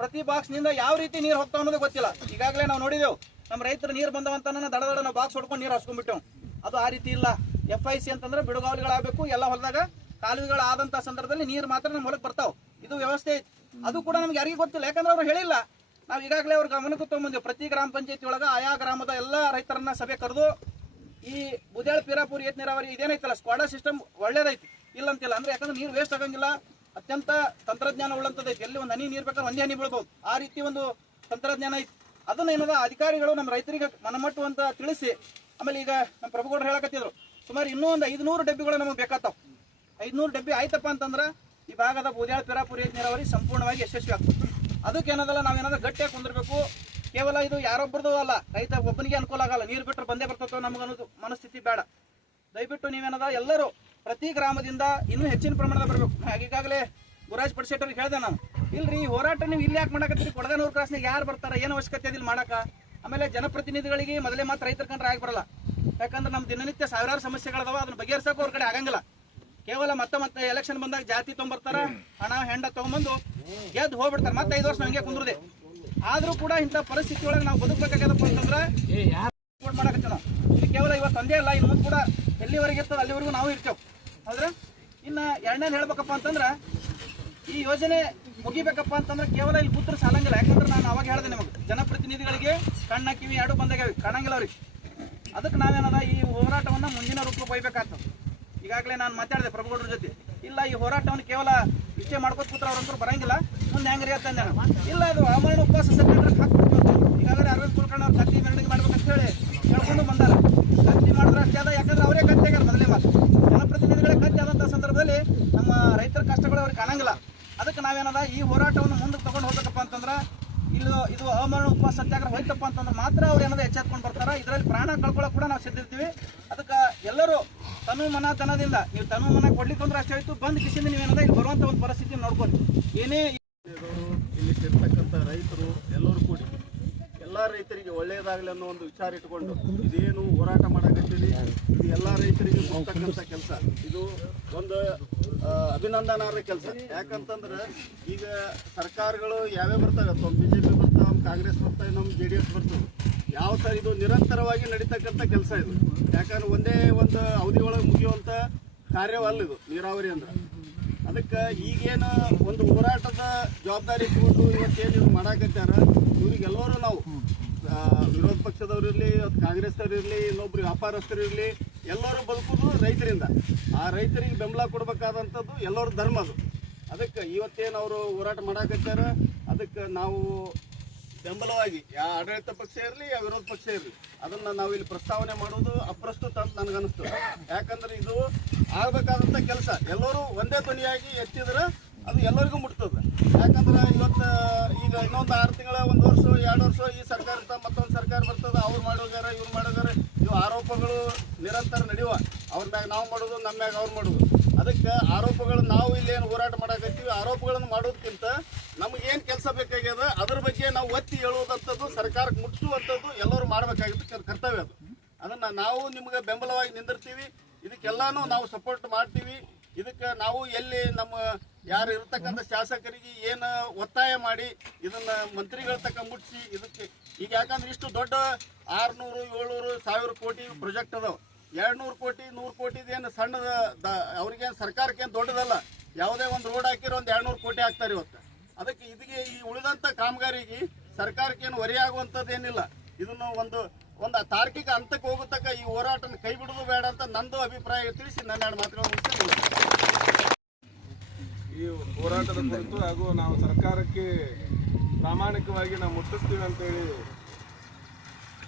ಪ್ರತಿ ಬಾಕ್ಸ್ನಿಂದ ಯಾವ ರೀತಿ ನೀರು ಹೋಗ್ತಾವ ಅನ್ನೋದು ಗೊತ್ತಿಲ್ಲ. ಈಗಾಗಲೇ ನಾವು ನೋಡಿದೆವು ನಮ್ಮ ರೈತರು ನೀರು ಬಂದವಂತ ದಡ ದಡ ನಾವು ಬಾಕ್ಸ್ ಹೊಡ್ಕೊಂಡು ನೀರು ಹಸ್ಕೊಂಡ್ಬಿಟ್ಟೆವು. ಅದು ಆ ರೀತಿ ಇಲ್ಲ. ಎಫ್ ಐ ಸಿ ಅಂತಂದ್ರೆ ಬಿಡುಗಾವಲಿಗಳಾಗಬೇಕು ಎಲ್ಲ ಹೊಲದಾಗ ಕಾಲುವೆಗಳಾದಂತ ಸಂದರ್ಭದಲ್ಲಿ ನೀರು ಮಾತ್ರ ನಮ್ಮ ಹೊಲಕ್ಕೆ ಬರ್ತಾವ. ಇದು ವ್ಯವಸ್ಥೆ ಐತಿ. ಅದು ಕೂಡ ನಮ್ಗೆ ಯಾರಿಗೂ ಗೊತ್ತಿಲ್ಲ. ಯಾಕಂದ್ರೆ ಅವ್ರು ಹೇಳಿಲ್ಲ. ನಾವು ಈಗಾಗಲೇ ಅವ್ರ ಗಮನಕ್ಕೆ ತಗೊಂಬಂದೇವು. ಪ್ರತಿ ಗ್ರಾಮ ಪಂಚಾಯತಿ ಒಳಗ ಆಯಾ ಗ್ರಾಮದ ಎಲ್ಲ ರೈತರನ್ನ ಸಭೆ ಕರೆದು ಈ ಬುದ್ಯಾಳ ಪೀರಾಪುರ, ಏತ್ ನೀರಾವರಿ ಇದೇನೈತಲ್ಲ ಸ್ಕ್ವಾಡ ಸಿಸ್ಟಮ್ ಒಳ್ಳೇದೈತಿ. ಇಲ್ಲ ಅಂತಿಲ್ಲ ಅಂದ್ರೆ ಯಾಕಂದ್ರೆ ನೀರು ವೇಸ್ಟ್ ಆಗಂಗಿಲ್ಲ. ಅತ್ಯಂತ ತಂತ್ರಜ್ಞಾನ ಉಳ್ಳಂತದೈತಿ ಎಲ್ಲಿ ಒಂದು ಹನಿ, ನೀರು ಬೇಕಾದ್ರೆ ಒಂದೇ ಹನಿ ಬೀಳ್ಬೋದು. ಆ ರೀತಿ ಒಂದು ತಂತ್ರಜ್ಞಾನ ಐತಿ. ಅದನ್ನ ಏನದ? ಅಧಿಕಾರಿಗಳು ನಮ್ಮ ರೈತರಿಗೆ ಮನಮಟ್ಟು ಅಂತ ತಿಳಿಸಿ, ಆಮೇಲೆ ಈಗ ನಮ್ಮ ಪ್ರಭುಗೌಡರು ಹೇಳಕತ್ತಿದ್ರು, ಸುಮಾರು ಇನ್ನೂ ಒಂದು ಐದುನೂರು ಡಬ್ಬಿಗಳು ನಮಗೆ ಬೇಕಾಗ್ತಾವ. ಐದುನೂರು ಡಬ್ಬಿ ಆಯ್ತಪ್ಪ ಅಂತಂದ್ರೆ ಈ ಭಾಗದ ಬೂದ್ಯಾಳ ಪಿರಾಪುರಿ ನೀರಾವರಿ ಸಂಪೂರ್ಣವಾಗಿ ಯಶಸ್ವಿ ಆಗ್ತದೆ. ಅದಕ್ಕೆ ಏನದಲ್ಲ ನಾವೇನಾದ್ರೂ ಗಟ್ಟಿಯಾಗಿ ಕುಂದಿರ್ಬೇಕು. ಕೇವಲ ಇದು ಯಾರೊಬ್ಬರದು ಅಲ್ಲ. ರೈತ ಒಬ್ಬನಿಗೆ ಅನುಕೂಲ ಆಗಲ್ಲ. ನೀರು ಬಿಟ್ಟರೆ ಬಂದೇ ಬರ್ತೈತೋ ನಮಗನ್ನೋದು ಮನಸ್ಥಿತಿ ಬೇಡ. ದಯವಿಟ್ಟು ನೀವೇನದ, ಎಲ್ಲರೂ ಪ್ರತಿ ಗ್ರಾಮದಿಂದ ಇನ್ನೂ ಹೆಚ್ಚಿನ ಪ್ರಮಾಣದ ಬರಬೇಕು. ಈಗಾಗಲೇ ಗುರಾಜ್ ಪಡ್ಸೆಟ್ ಹೇಳಿದೆ ನಾನು. ಇಲ್ರಿ ಹೋರಾಟ ನೀವು ಇಲ್ಲಿ ಯಾಕೆ ಮಾಡಕತ್ತೀರಿ? ಕೊಡಗನೂರು ಕ್ರಾಸ್ನಾಗ ಯಾರು ಬರ್ತಾರೆ? ಏನು ಅವಶ್ಯಕತೆ ಅದಿಲ್ಲ ಮಾಡಕ? ಆಮೇಲೆ ಜನಪ್ರತಿನಿಧಿಗಳಿಗೆ ಮೊದಲೇ ಮಾತ್ರ ರೈತರ ಕಂಡ್ರೆ ಆಗಿ ಬರಲ್ಲ. ಯಾಕಂದ್ರೆ ನಮ್ಮ ದಿನನಿತ್ಯ ಸಾವಿರಾರು ಸಮಸ್ಯೆಗಳದಾವ ಅದನ್ನ ಬಗೆಹರಿಸೋಕೆ ಅವ್ರ ಕಡೆ ಆಗಂಗಿಲ್ಲ. ಕೇವಲ ಮತ್ತೆ ಮತ್ತೆ ಎಲೆಕ್ಷನ್ ಬಂದಾಗ ಜಾತಿ ತೊಗೊಂಬರ್ತಾರ ಹಣ, ಹೆಂಡ ತೊಗೊಂಬಂದು ಗೆದ್ದು ಹೋಗ್ಬಿಡ್ತಾರೆ. ಮತ್ತೆ ಐದು ವರ್ಷ ಹಂಗೆ ಕುಂದ್ರದೆ. ಆದ್ರೂ ಕೂಡ ಇಂಥ ಪರಿಸ್ಥಿತಿ ಒಳಗೆ ನಾವು ಬದುಕಬೇಕಾಗ್ಯದಪ್ಪ ಅಂತಂದ್ರೆ ಸಪೋರ್ಟ್ ಇದು ಕೇವಲ ಇವತ್ತು ಒಂದೇ ಅಲ್ಲ ಇನ್ನು ಕೂಡ ಎಲ್ಲಿವರೆಗೆ ಇರ್ತದೆ ಅಲ್ಲಿವರೆಗೂ ನಾವು ಇರ್ತೇವೆ. ಆದ್ರೆ ಇನ್ನು ಎರಡನೇ ಹೇಳ್ಬೇಕಪ್ಪ ಅಂತಂದ್ರೆ ಈ ಯೋಜನೆ ಮುಗಿಬೇಕಪ್ಪ ಅಂತಂದ್ರೆ ಕೇವಲ ಇಲ್ಲಿ ಕೂತ್ರ ಸಾಲಂಗಿಲ್ಲ. ಯಾಕಂದ್ರೆ ನಾನು ಅವಾಗ ಹೇಳಿದೆ ನಿಮಗೆ ಜನಪ್ರತಿನಿಧಿಗಳಿಗೆ ಕಣ್ಣ ಕಿವಿ ಎರಡು ಬಂದಾಗ ಕಾಣಂಗಿಲ್ಲ ಅವ್ರಿಗೆ. ಅದಕ್ಕೆ ನಾವೇನದ ಈ ಹೋರಾಟವನ್ನ ಮುಂದಿನ ರೂಪ ಒಯ್ಬೇಕಾಗ್ತದೆ. ಈಗಾಗಲೇ ನಾನು ಮಾತಾಡಿದೆ ಪ್ರಭುಗೌಡರ ಜೊತೆ. ಇಲ್ಲ ಈ ಹೋರಾಟವನ್ನು ಕೇವಲ ಇಷ್ಟೇ ಮಾಡ್ಕೋತ ಕೂತ್ರ ಅವ್ರಂತೂ ಬರಂಗಿಲ್ಲ. ಮುಂದೆ ಹೆಂಗ್ರಿ ಅಂತಂದೆ ಇಲ್ಲ, ಅದು ಅಮರಣ ಉಪವಾಸ ಸತ್ಯಾಗ್ರಹಕ್ಕೆ ಹಾಕ್ಬಿಟ್ಟು. ಈಗಾಗಲೇ ಅರವಿಂದ್ ಕುಲಕರ್ಣಿ ಅವ್ರು ಕತ್ತಿ ಮೆರವಣಿಗೆ ಮಾಡ್ಬೇಕಂತ ಹೇಳಿ ಕೇಳ್ಕೊಂಡು ಬಂದಾರ. ಕತ್ತಿ ಮಾಡಿದ್ರೆ ಅಷ್ಟೇ ಅದ, ಯಾಕಂದ್ರೆ ಅವರೇ ಕತ್ತಿ ಆಗ್ಯಾರ ಮೊದಲೇ ಮಾತು ಜನಪ್ರತಿನಿಧಿಗಳೇ ಕತ್ತಿ ಆದಂಥ ಸಂದರ್ಭದಲ್ಲಿ ನಮ್ಮ ರೈತರ ಕಷ್ಟಗಳು ಅವ್ರಿಗೆ ಕಾಣಂಗಿಲ್ಲ. ಅದಕ್ಕೆ ನಾವೇನದ, ಈ ಹೋರಾಟವನ್ನು ಮುಂದಕ್ಕೆ ತಗೊಂಡು ಹೋಗ್ಬೇಕಪ್ಪ ಅಂತಂದ್ರೆ, ಇದು ಇದು ಅಮರಣ ಉಪವಾಸ ಸತ್ಯಾಗ್ರಹ ಹೋಯ್ತಪ್ಪ ಅಂತಂದ್ರೆ ಮಾತ್ರ ಅವ್ರು ಏನದ ಎಚ್ಚೆತ್ಕೊಂಡು ಬರ್ತಾರೆ. ಇದರಲ್ಲಿ ಪ್ರಾಣ ಕಳ್ಕೊಳ್ಳೋಕೆ ಕೂಡ ನಾವು ಸಿದ್ಧಿರ್ತೀವಿ ಅದಕ್ಕೆ ಎಲ್ಲರೂ ತನು ಮನ ತನದಿಂದ ನೀವು ತನು ಮನ ಕೊಡ್ಲಿಕ್ಕೆ ಅಂದ್ರೆ ಅಷ್ಟೇ ಆಯ್ತು. ಬಂದ್ ಕಿಸಿಂದ ನೀವೇನದ, ಇಲ್ಲಿ ಬರುವಂತ ಒಂದು ಪರಿಸ್ಥಿತಿ ನೋಡ್ಕೊಳ್ಳಿ ಏನೇ ರೈತರು ಎಲ್ಲರೂ ಕೂಡಿ ಎಲ್ಲ ರೈತರಿಗೆ ಒಳ್ಳೆಯದಾಗಲಿ ಅನ್ನೋ ಒಂದು ವಿಚಾರ ಇಟ್ಕೊಂಡು ಇದೇನು ಹೋರಾಟ ಮಾಡಕತ್ತೀರಿ? ಇದು ಎಲ್ಲ ರೈತರಿಗೆ ಮುಗ್ತಕ್ಕಂಥ ಕೆಲಸ. ಇದು ಒಂದು ಅಭಿನಂದನಾರ್ಹ ಕೆಲಸ. ಯಾಕಂತಂದ್ರೆ ಈಗ ಸರ್ಕಾರಗಳು ಯಾವ್ಯಾವ ಬರ್ತವೆ? ಅಥವಾ ಬಿ ಜೆ ಪಿ ಬರ್ತಾವೆ ಕಾಂಗ್ರೆಸ್ ಬರ್ತವೆ ನಮ್ಮ ಜೆ ಡಿ ಎಸ್ ಬರ್ತವೆ. ಯಾವ ಸರ್ ಇದು ನಿರಂತರವಾಗಿ ನಡೀತಕ್ಕಂಥ ಕೆಲಸ ಇದು. ಯಾಕಂದ್ರೆ ಒಂದೇ ಒಂದು ಅವಧಿ ಒಳಗೆ ಮುಗಿಯುವಂಥ ಕಾರ್ಯವಲ್ಲ ಇದು, ನೀರಾವರಿ ಅಂದ್ರೆ. ಅದಕ್ಕೆ ಈಗೇನು ಒಂದು ಹೋರಾಟದ ಜವಾಬ್ದಾರಿ ಇಟ್ಕೊಂಡು ಇವತ್ತೇನು ಇದು ಮಾಡಾಕತ್ತಾರ, ಇವ್ರಿಗೆಲ್ಲರೂ ನಾವು ವಿರೋಧ ಪಕ್ಷದವ್ರು ಇರಲಿ ಕಾಂಗ್ರೆಸ್ದವ್ರು ಇರಲಿ, ಇನ್ನೊಬ್ರು ವ್ಯಾಪಾರಸ್ಥರು ಇರಲಿ, ಎಲ್ಲರೂ ಬದುಕುದು ರೈತರಿಂದ. ಆ ರೈತರಿಗೆ ಬೆಂಬಲ ಕೊಡಬೇಕಾದಂಥದ್ದು ಎಲ್ಲರ ಧರ್ಮ ಅದು. ಅದಕ್ಕೆ ಇವತ್ತೇನು ಅವರು ಹೋರಾಟ ಮಾಡಾಕತ್ತಾರ, ಅದಕ್ಕೆ ನಾವು ಬೆಂಬಲವಾಗಿ ಯಾವ ಆಡಳಿತ ಪಕ್ಷ ಇರಲಿ ಯಾವ ವಿರೋಧ ಪಕ್ಷ ಇರಲಿ, ಅದನ್ನ ನಾವು ಇಲ್ಲಿ ಪ್ರಸ್ತಾವನೆ ಮಾಡೋದು ಅಪ್ರಸ್ತುತ ಅಂತ ನನಗನ್ನಿಸ್ತು. ಯಾಕಂದ್ರೆ ಇದು ಆಗಬೇಕಾದಂತ ಕೆಲಸ. ಎಲ್ಲರೂ ಒಂದೇ ಧ್ವನಿಯಾಗಿ ಎತ್ತಿದ್ರೆ ಅದು ಎಲ್ಲರಿಗೂ ಮುಟ್ತದೆ. ಯಾಕಂದ್ರೆ ಇವತ್ತು ಈಗ ಇನ್ನೊಂದು ಆರು ತಿಂಗಳ, ಒಂದು ವರ್ಷ, ಎರಡು ವರ್ಷ ಈ ಸರ್ಕಾರ ಮತ್ತೊಂದು ಸರ್ಕಾರ ಬರ್ತದೆ, ಅವ್ರು ಮಾಡೋಗಾರ ಇವ್ರು ಮಾಡೋಗಾರ ಇವು ಆರೋಪಗಳು ನಿರಂತರ ನಡೆಯುವ ಅವ್ರ ಮ್ಯಾಗ ನಾವು ಮಾಡೋದು ನಮ್ಮ ಮ್ಯಾಗ ಅವ್ರು ಮಾಡೋದು. ಅದಕ್ಕೆ ಆರೋಪಗಳು ನಾವು ಇಲ್ಲೇನು ಹೋರಾಟ ಮಾಡಕತ್ತೀವಿ. ಆರೋಪಗಳನ್ನು ಮಾಡೋದಕ್ಕಿಂತ ನಮಗೇನು ಕೆಲಸ ಬೇಕಾಗ್ಯದ, ಅದ್ರ ಬಗ್ಗೆ ನಾವು ಒತ್ತಿ ಹೇಳುವುದಂಥದ್ದು ಸರ್ಕಾರಕ್ಕೆ ಮುಟ್ಟಿಸುವಂಥದ್ದು ಎಲ್ಲರೂ ಮಾಡಬೇಕಾಗಿದ್ದು ಕರ್ತವ್ಯ ಅದು. ಅದನ್ನ ನಾವು ನಿಮ್ಗೆ ಬೆಂಬಲವಾಗಿ ನಿಂದಿರ್ತೀವಿ. ಇದಕ್ಕೆಲ್ಲಾನು ನಾವು ಸಪೋರ್ಟ್ ಮಾಡ್ತೀವಿ. ಇದಕ್ಕೆ ನಾವು ಎಲ್ಲಿ ನಮ್ಮ ಯಾರು ಇರತಕ್ಕಂಥ ಶಾಸಕರಿಗೆ ಏನು ಒತ್ತಾಯ ಮಾಡಿ ಇದನ್ನ ಮಂತ್ರಿಗಳ ತಕ್ಕ ಮುಟ್ಟಿಸಿ ಇದಕ್ಕೆ ಈಗ ಯಾಕಂದ್ರೆ ಇಷ್ಟು ದೊಡ್ಡ ಆರ್ನೂರು, ಏಳ್ನೂರು, ಸಾವಿರ ಕೋಟಿ ಪ್ರಾಜೆಕ್ಟ್ ಅದಾವ. ಕೋಟಿ, ನೂರು ಕೋಟಿ ಏನು ಸಣ್ಣದ ದ- ಅವ್ರಿಗೇನು ಸರ್ಕಾರಕ್ಕೇನು ದೊಡ್ಡದಲ್ಲ. ಯಾವುದೇ ಒಂದು ರೋಡ್ ಹಾಕಿರೋ ಒಂದು ಎರಡ್ನೂರು ಕೋಟಿ ಹಾಕ್ತಾರೆ ಇವತ್ತು. ಅದಕ್ಕೆ ಇದಕ್ಕೆ ಈ ಉಳಿದಂತ ಕಾಮಗಾರಿಗೆ ಸರ್ಕಾರಕ್ಕೇನು ಹೊರೆಯಾಗುವಂಥದ್ದು ಏನಿಲ್ಲ. ಇದನ್ನು ಒಂದು ಒಂದು ತಾರ್ಕಿಕ ಹಂತಕ್ಕೆ ಹೋಗತಕ್ಕ ಈ ಹೋರಾಟನ ಕೈ ಬಿಡುದು ಬೇಡ ಅಂತ ನಂದು ಅಭಿಪ್ರಾಯ ತಿಳಿಸಿ ನನ್ನ ಎರಡು ಮಾತುಗಳನ್ನು ಈ ಹೋರಾಟದ ಕುರಿತು ಹಾಗೂ ನಾವು ಸರ್ಕಾರಕ್ಕೆ ಪ್ರಾಮಾಣಿಕವಾಗಿ ನಾವು ಮುಟ್ಟಿಸ್ತೀವಿ ಅಂತೇಳಿ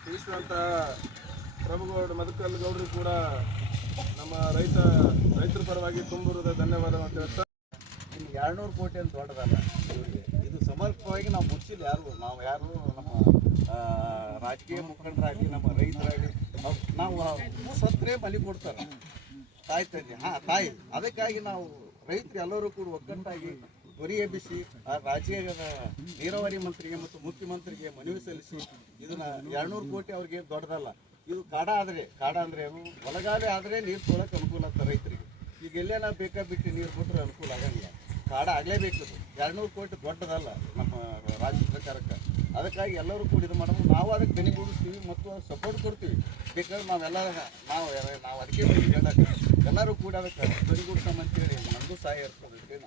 ತಿಳಿಸಿದಂಥ ಪ್ರಭುಗೌಡ ಮಧುಕಲ್ ಗೌಡರು ಕೂಡ ನಮ್ಮ ರೈತ, ರೈತರ ಪರವಾಗಿ ತುಂಬಿರುವುದ ಅಂತ ತಿಳಿಸ್ತಾ ನಿಮ್ಗೆ ಎರಡ್ನೂರು ಕೋಟಿ ಅಂತ ದೊಡ್ಡದಲ್ಲ. ಇವರಿಗೆ ಇದು ಸಮರ್ಪಕವಾಗಿ ನಾವು ಮುಚ್ಚಿಲ್ಲ ಯಾರು ನಾವು ಯಾರು ನಮ್ಮ ರಾಜಕೀಯ ಮುಖಂಡರಾಗಲಿ, ನಮ್ಮ ರೈತರಾಗಲಿ ನಾವು ಸತ್ರೆ ಬಲಿ ಕೊಡ್ತಾರೆ. ತಾಯಿ ತಂದೆ ಹಾ, ತಾಯಿ. ಅದಕ್ಕಾಗಿ ನಾವು ರೈತರು ಎಲ್ಲರೂ ಕೂಡ ಒಗ್ಗಟ್ಟಾಗಿ ಗುರಿ ಎಬ್ಬಿಸಿ, ಆ ರಾಜ್ಯದ ನೀರಾವರಿ ಮಂತ್ರಿಗೆ ಮತ್ತು ಮುಖ್ಯಮಂತ್ರಿಗೆ ಮನವಿ ಸಲ್ಲಿಸಿ ಇದನ್ನ ಎರಡ್ನೂರು ಕೋಟಿ ಅವ್ರಿಗೆ ದೊಡ್ಡದಲ್ಲ. ಇದು ಕಾಡ ಆದರೆ, ಕಾಡ ಅಂದ್ರೆ ಏನು ಹೊಲಗಾಲೆ ಆದರೆ ನೀರು ತೊಳಕ್ ಅನುಕೂಲ ಆಗ್ತದೆ ರೈತರಿಗೆ. ಈಗ ಎಲ್ಲೇನ ಬೇಕಾ ಬಿಟ್ಟು ನೀರು ಕೊಟ್ಟರೆ ಅನುಕೂಲ ಆಗಂಗಿಲ್ಲ. ಕಾಡ ಆಗಲೇಬೇಕು ಎರಡ್ನೂರು ಕೋಟಿ ದೊಡ್ಡದಲ್ಲ ನಮ್ಮ ರಾಜ್ಯ ಸರ್ಕಾರಕ್ಕೆ. ಅದಕ್ಕಾಗಿ ಎಲ್ಲರೂ ಕೂಡ ಇದು ಮಾಡೋದು ನಾವು ಅದಕ್ಕೆ ಬೆನಿಗೂಡಿಸ್ತೀವಿ ಮತ್ತು ಸಪೋರ್ಟ್ ಕೊಡ್ತೀವಿ. ಬೇಕಾದ್ರೆ ನಾವೆಲ್ಲ ನಾವು ನಾವು ಅದಕ್ಕೆ ಹೇಳಕ್ಕೆ ಎಲ್ಲರೂ ಕೂಡ ಅದಕ್ಕೆ ಬೆನಿಗೂಡ್ಸಂತೇಳಿ ನಮಗೂ ಸಹಾಯ ಇರ್ತದೆ ಅಂತೇಳಿ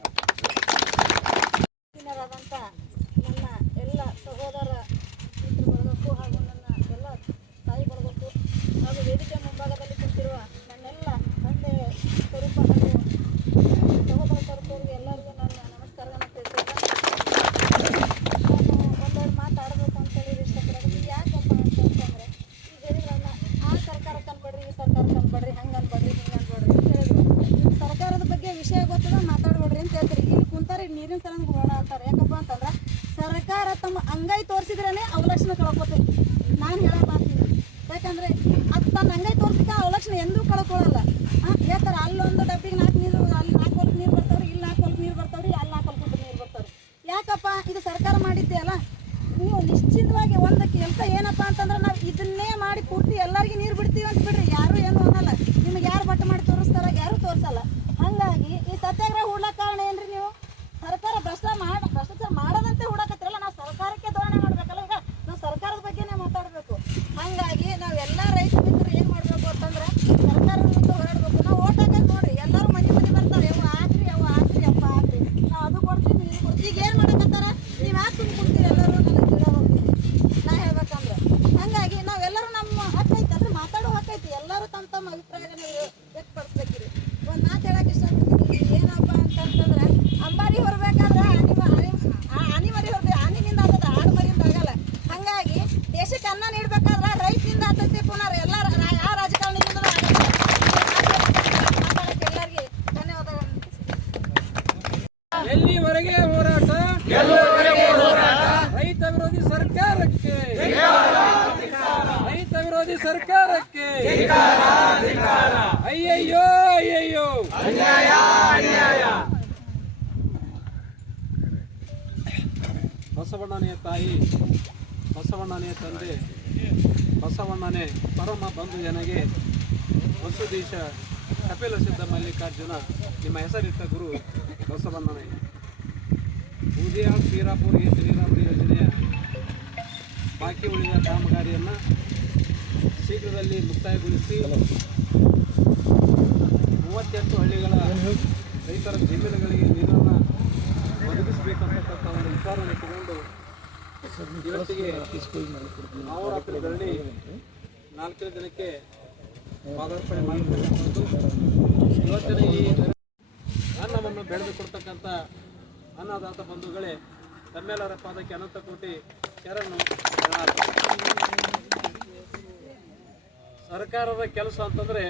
ಬಸವಣ್ಣನೆಯ ತಾಯಿ ಬಸವಣ್ಣನೆಯ ತಂದೆ, ಬಸವಣ್ಣನೇ ಪರಮ ಬಂಧು ಜನಗೆ ವಸುದೀಶ ಕಪಿಲ ಸಿದ್ಧ ಮಲ್ಲಿಕಾರ್ಜುನ, ನಿಮ್ಮ ಹೆಸರಿಟ್ಟ ಗುರು ಬಸವಣ್ಣನೇ. ಉದಯ ಶ್ರೀರಾಪುರ ಏತ ಯೋಜನೆಯ ಬಾಕಿ ಉಳಿದ ಕಾಮಗಾರಿಯನ್ನು ಶೀಘ್ರದಲ್ಲಿ ಮುಕ್ತಾಯಗೊಳಿಸಿ ಮೂವತ್ತೆಂಟು ಹಳ್ಳಿಗಳ ರೈತರ ಜಮೀನುಗಳಿಗೆ ನೀರನ್ನು ಒದಗಿಸಬೇಕಂತಕ್ಕಂಥ ಒಂದು ವಿಚಾರವನ್ನು ಇಟ್ಟುಕೊಂಡು ಇವತ್ತಿಗೆ ನವರಾತ್ರಿಗಳಲ್ಲಿ ನಾಲ್ಕನೇ ದಿನಕ್ಕೆ ಪಾದಾರ್ಪಣೆ ಮಾಡಿ ಇವತ್ತಿನ ಈ ಅನ್ನವನ್ನು ಬೆಳೆದು ಕೊಡ್ತಕ್ಕಂತ ಅನ್ನದಾತ ಬಂಧುಗಳೇ, ತಮ್ಮೆಲ್ಲರ ಪಾದಕ್ಕೆ ಅನಂತ ಕೋಟಿ ಕೆರನ್ನು ಸರ್ಕಾರದ ಕೆಲಸ ಅಂತಂದ್ರೆ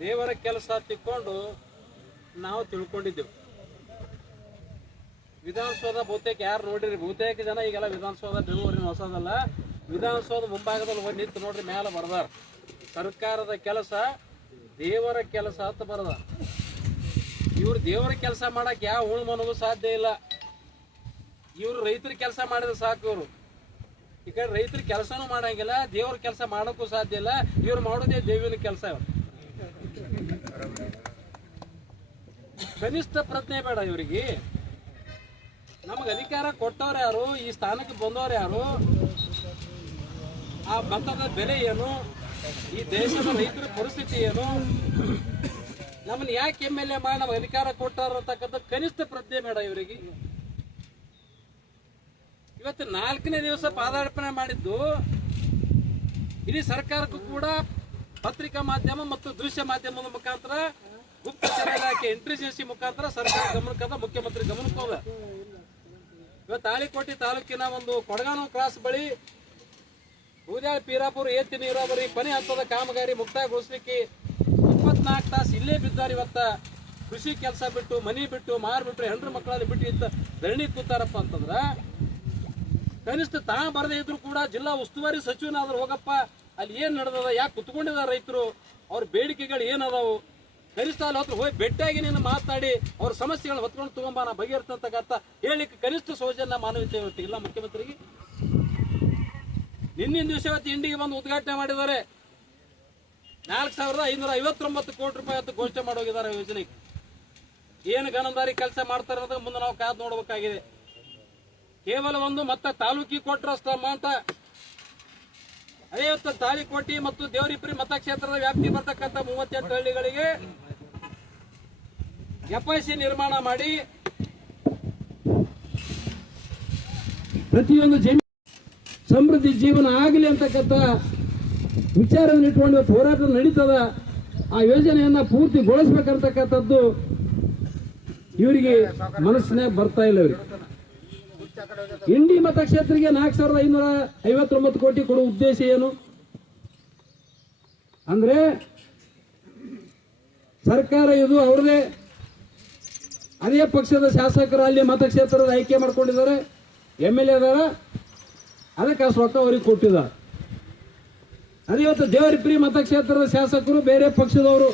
ದೇವರ ಕೆಲಸ ತಿಕ್ಕೊಂಡು ನಾವು ತಿಳ್ಕೊಂಡಿದ್ದೆವು. ವಿಧಾನಸೌಧ ಬಹುತೇಕ ಯಾರು ನೋಡಿರಿ? ಬಹುತೇಕ ಜನ ಈಗೆಲ್ಲ ವಿಧಾನಸೌಧ, ಬೆಂಗಳೂರಿನ ಹೊಸದಲ್ಲ. ವಿಧಾನಸೌಧ ಮುಂಭಾಗದಲ್ಲಿ ಹೋಗಿ ನಿಂತು ನೋಡ್ರಿ ಮೇಲೆ ಬರ್ದಾರ. ಸರ್ಕಾರದ ಕೆಲಸ ದೇವರ ಕೆಲಸ ಅಂತ ಬರದ ಇವ್ರು ದೇವರ ಕೆಲಸ ಮಾಡಕ್ ಯಾವ ಹುಳು ಮನಗೂ ಸಾಧ್ಯ ಇಲ್ಲ. ಇವರು ರೈತರ ಕೆಲಸ ಮಾಡಿದ್ರೆ ಸಾಕು ಇವರು. ಈ ಕಡೆ ರೈತರ ಕೆಲಸನೂ ಮಾಡಂಗಿಲ್ಲ, ದೇವ್ರ ಕೆಲಸ ಮಾಡೋಕ್ಕೂ ಸಾಧ್ಯ ಇಲ್ಲ. ಇವ್ರು ಮಾಡೋದೇ ದೇವಿನ ಕೆಲಸ ಕನಿಷ್ಠ ಪ್ರಜ್ಞೆ ಬೇಡ ಇವರಿಗೆ. ನಮಗೆ ಅಧಿಕಾರ ಕೊಟ್ಟವ್ರು ಯಾರು? ಈ ಸ್ಥಾನಕ್ಕೆ ಬಂದವ್ರು ಯಾರು? ಆ ಭತ್ತದ ಬೆಲೆ ಏನು? ಈ ದೇಶದ ರೈತರ ಪರಿಸ್ಥಿತಿ ಏನು? ನಮ್ಮನ್ನ ಯಾಕೆ ಎಂ ಎಲ್ ಎ ಮಾಡಿ ನಮಗೆ ಅಧಿಕಾರ ಕೊಟ್ಟಾರ ಅಂತಕ್ಕಂಥ ಕನಿಷ್ಠ ಪ್ರಜ್ಞೆ ಬೇಡ ಇವರಿಗೆ. ಇವತ್ತು ನಾಲ್ಕನೇ ದಿವಸ ಪಾದಾರ್ಪಣೆ ಮಾಡಿದ್ದು ಇಡೀ ಸರ್ಕಾರಕ್ಕೂ ಕೂಡ ಪತ್ರಿಕಾ ಮಾಧ್ಯಮ ಮತ್ತು ದೃಶ್ಯ ಮಾಧ್ಯಮದ ಮುಖಾಂತರ ಗುಪ್ತಚರ ಇಲಾಖೆ ಇಂಟೆಲಿಜೆನ್ಸಿ ಮುಖಾಂತರ ಸರ್ಕಾರ ಗಮನಕ್ಕದ ಮುಖ್ಯಮಂತ್ರಿ ಗಮನಕ್ಕೆ ಹೋದ. ಇವತ್ತು ತಾಳಿಕೋಟಿ ತಾಲೂಕಿನ ಒಂದು ಕೊಡಗಾನು ಕ್ರಾಸ್ ಬಳಿ ಬೂದ್ಯಾಳ ಪೀರಾಪುರ ಏತಿ ನೀರಾವರಿ ಕೊನೆ ಹಂತದ ಕಾಮಗಾರಿ ಮುಕ್ತಾಯಗೊಳಿಸ್ಲಿಕ್ಕೆ ಇಪ್ಪತ್ನಾಲ್ಕು ತಾಸು ಇಲ್ಲೇ ಬಿದ್ದಾರೆ ಇವತ್ತ ಕೃಷಿ ಕೆಲಸ ಬಿಟ್ಟು, ಮನಿ ಬಿಟ್ಟು ಮಾರ್ಬಿಟ್ರು ಹೆಣ್ಣು ಮಕ್ಕಳಲ್ಲಿ ಬಿಟ್ಟು ಇತ್ತ ಧರಣಿ ಕೂತಾರಪ್ಪ ಅಂತಂದ್ರ ಕನಿಷ್ಠ ತಾ ಬರದೇ ಇದ್ರು ಕೂಡ ಜಿಲ್ಲಾ ಉಸ್ತುವಾರಿ ಸಚಿವನಾದ್ರು ಹೋಗಪ್ಪ, ಅಲ್ಲಿ ಏನು ನಡೆದದ, ಯಾಕೆ ಕುತ್ಕೊಂಡಿದ್ದಾರೆ ರೈತರು, ಅವ್ರ ಬೇಡಿಕೆಗಳು ಏನದಾವು ಕನಿಷ್ಠ ಅಲ್ಲಿ ಹತ್ರ ಹೋಗಿ ಬೆಟ್ಟಾಗಿ ನೀನು ಮಾತನಾಡಿ ಅವ್ರ ಸಮಸ್ಯೆಗಳನ್ನ ಹೊತ್ಕೊಂಡು ತಗೊಂಬ, ನಾ ಬಗೆಹರಿಸ್ತಕ್ಕಂಥ ಹೇಳಿಕ್ಕೆ ಕನಿಷ್ಠ ಸೌಜನ್ಯ ಮಾನವೀಯತೆ ಇವತ್ತು ಇಲ್ಲ ಮುಖ್ಯಮಂತ್ರಿಗೆ? ನಿನ್ನಿನ ದಿವಸ ಇವತ್ತು ಇಂಡಿಗೆ ಬಂದು ಉದ್ಘಾಟನೆ ಮಾಡಿದ್ದಾರೆ. ನಾಲ್ಕು ಸಾವಿರದ ಐನೂರ ಐವತ್ತೊಂಬತ್ತು ಕೋಟಿ ರೂಪಾಯಿ ಅಂತ ಘೋಷಣೆ ಮಾಡೋಗಿದ್ದಾರೆ ಯೋಜನೆಗೆ. ಏನು ಗಣಂದಾರಿ ಕೆಲಸ ಮಾಡ್ತಾರೆ ಅನ್ನೋದಕ್ಕೆ ಮುಂದೆ ನಾವು ಕಾದು ನೋಡಬೇಕಾಗಿದೆ. ಕೇವಲ ಒಂದು ಮತ್ತೆ ತಾಲೂಕಿಗೆ ಕೊಟ್ಟರಷ್ಟು ಅಂತ ಅದೇ ತಾಳಿ ಕೋಟಿ ಮತ್ತು ದೇವರಿಪುರಿ ಮತಕ್ಷೇತ್ರದ ವ್ಯಾಪ್ತಿ ಬರ್ತಕ್ಕಂಥ ಮೂವತ್ತೆಂಟು ಹಳ್ಳಿಗಳಿಗೆ ಎಫ್ಐಸಿ ನಿರ್ಮಾಣ ಮಾಡಿ. ಪ್ರತಿಯೊಂದು ಜಮೀನು ಸಮೃದ್ಧಿ ಜೀವನ ಆಗಲಿ ಅಂತಕ್ಕಂಥ ವಿಚಾರವನ್ನು ಇವತ್ತು ಹೋರಾಟ ನಡೀತದ, ಆ ಯೋಜನೆಯನ್ನ ಪೂರ್ತಿಗೊಳಿಸ್ಬೇಕಂತಕ್ಕಂಥದ್ದು ಇವರಿಗೆ ಮನಸ್ಸಿನ ಬರ್ತಾ ಇಲ್ಲ ಇವ್ರಿಗೆ. ಇಂಡಿ ಮತಕ್ಷೇತ್ರಕ್ಕೆ ನಾಲ್ಕು ಸಾವಿರದ ಐನೂರ ಐವತ್ತೊಂಬತ್ತು ಕೋಟಿ ಕೊಡುವ ಉದ್ದೇಶ ಏನು? ಅಂದ್ರೆ ಸರ್ಕಾರ ಇದು ಅವ್ರದೇ, ಅದೇ ಪಕ್ಷದ ಶಾಸಕರು ಅಲ್ಲಿ ಮತಕ್ಷೇತ್ರದ ಆಯ್ಕೆ ಮಾಡ್ಕೊಂಡಿದ್ದಾರೆ. ಎಂ ಎಲ್ ಎ ಅದಾರ, ಅದಕ್ಕೆ ಅಷ್ಟು ರೊಕ್ಕ ಅವ್ರಿಗೆ ಕೊಟ್ಟಿದ್ದಾರೆ. ಅದೇ ಇವತ್ತು ದೇವರಿಪ್ರಿ ಮತಕ್ಷೇತ್ರದ ಶಾಸಕರು ಬೇರೆ ಪಕ್ಷದವರು